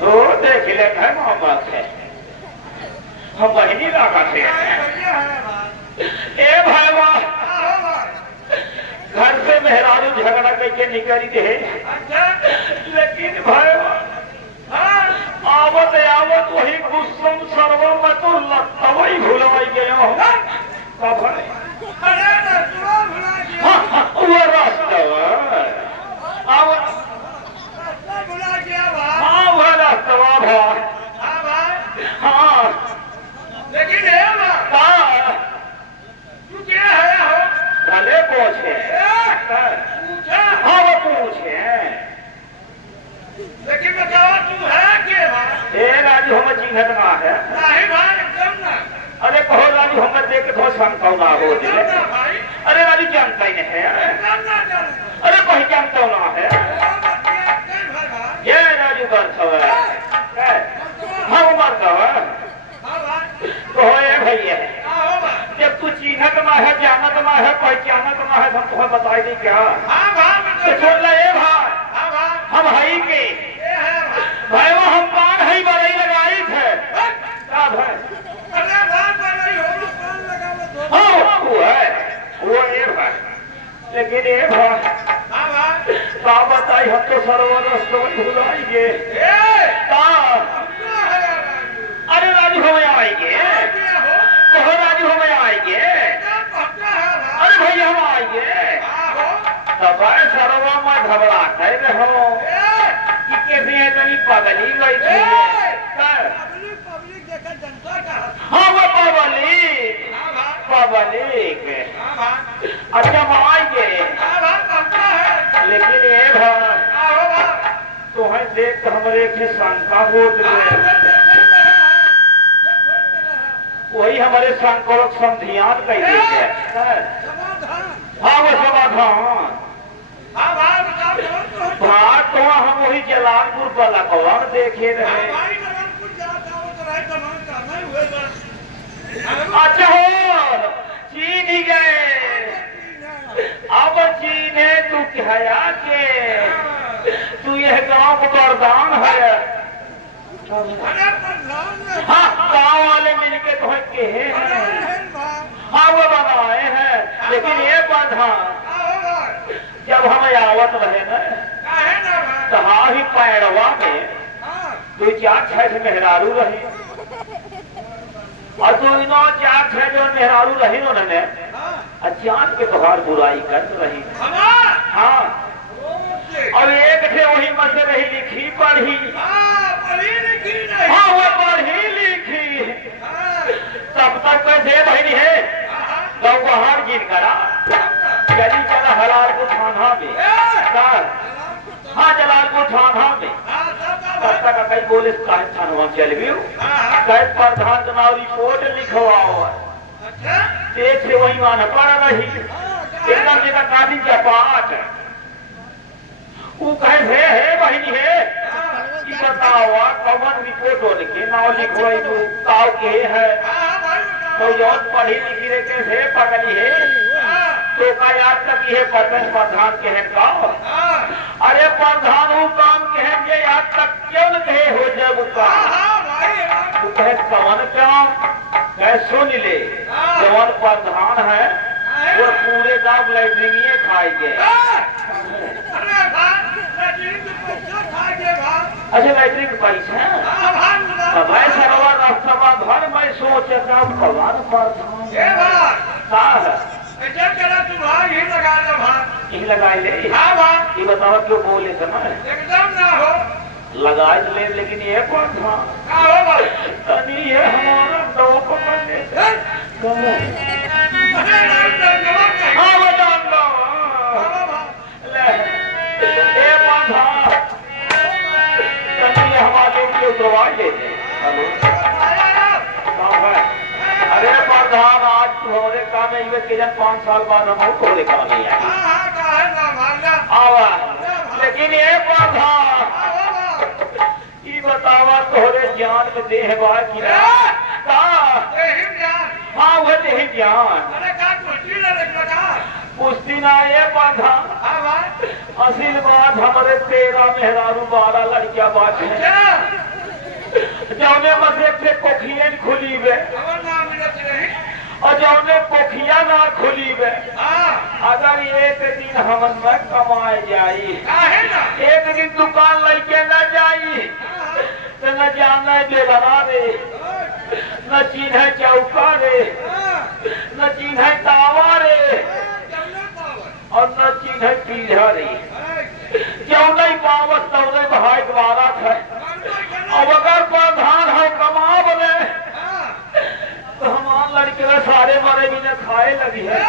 तो देख ले है मोहम्मद है हम बहनी लगा थे ए भाई वाह घर से मेहरारू झगड़ा करके निकली थे लेकिन भाई आवत आवत वही गुस्सम सर्वम तो वही भुलवाई गया हूँ कब वो रास्ता आवत हाँ वो रास्ता हाँ लेकिन तू क्या है हो भले पूछे हाँ वो पूछे लेकिन बताओ तू है के ए राजू हमें चिन्हत ना है नहीं भाई एकदम ना अरे कहो राजू हमें देख के थोड़ा शंका ना हो भाई अरे राजू जानता ही नहीं है अरे कोई जानता ना है ये राजू कर हाँ उमर का तो ये भैया जब तू चिन्हत में है जानत में है पहचानत में है हम तुम्हें बताई दी क्या तो छोड़ ले भाई हम हई के भाई वो हम पान हई बड़ई लगाई थे क्या भाई हाँ वो है वो ये भाई लेकिन ये भाई क्या बताई हम तो सर्वनस्त भुलाएंगे अरे राजू हमें आएंगे कहो राजू हमें आएंगे अरे भैया हम आएंगे तब सरवा में घबरा कर रहो कि कैसे है तनी पगली बैठी हाँ वो पब्लिक अच्छा हम आएंगे लेकिन ये भाई तुम्हें देख हमारे की शंका हो वही हमारे शंकर संधियान कही देते हाँ वो समाधान बात तो हम वही जलालपुर वाला कौन देखे रहे अच्छा हो चीन ही गए अब चीन है तू क्या के तू यह गांव प्रधान है हाँ गांव वाले मिलके तो के हाँ वो बनाए हैं लेकिन ये प्रधान जब हम आवत रहे न तो हाँ ही पैरवा में दो चार छह मेहरारू रही और दो इनो चार छह जो मेहरारू रही उन्होंने अचान के बाहर बुराई कर रही हाँ और एक थे वही मत रही लिखी पढ़ी हाँ वो पढ़ी लिखी तब तक कैसे बहनी है गौहर जिन करा चली चला हलालपुर थाना में हाँ जलालपुर थाना में तब तक कई बोले थाना चल गई कई प्रधान चुनाव रिपोर्ट लिखवाओ एक से वही मान पड़ रही एकदम जगह काफी क्या पाठ वो कैसे है बहनी है कि बताओ कौन रिपोर्ट हो लिखे नाव लिखवाई तो ताव के है तो यौन पढ़ी लिखी रे कैसे पगली है तो का याद तक ये पतन प्रधान के हैं का अरे प्रधान वो काम के हैं ये याद तक क्यों न कहे हो जब तो कहे कौन काम कहे सुन ले जवान प्रधान है वो पूरे गांव लैट्रिन खाएंगे अच्छा लैट्रिन पैसा भाई सरवा रास्ता भर मैं सोचता भगवान प्रधान यही लगाए ले ये बताओ क्यों बोले समय एकदम ना हो लगाए ले लेकिन ये कौन था ये हमारा दो पकड़ने हाँ बता हमारे लिए उतरवा लेते अरे प्रधान आज तुम्हारे काम में 5 साल बाद हम थोड़े काम नहीं आवा लेकिन ये प्रधान ये बतावा तोहरे ज्ञान में देह बा कि हाँ वो देह ज्ञान कुश्ती ना ये प्रधान असील बात हमारे 13 मेहरारू 12 लड़कियां बात है जौने मसे के कोखियन खुली बे अब ना मिलत रही और जौने कोखिया ना खुली बे हां अगर एक दिन हमन में कमाए जाई काहे ना एक दिन दुकान लेके न जाई तो न जाने बेलवा रे न चिन्ह चौका रे न चिन्ह तावा रे और न चिन्ह पीढ़ा रे क्यों नहीं पावत तौने भाई द्वारा है अब अगर प्रधान है कमा बने तो हमारे लड़के सारे मारे भी न खाए लगी है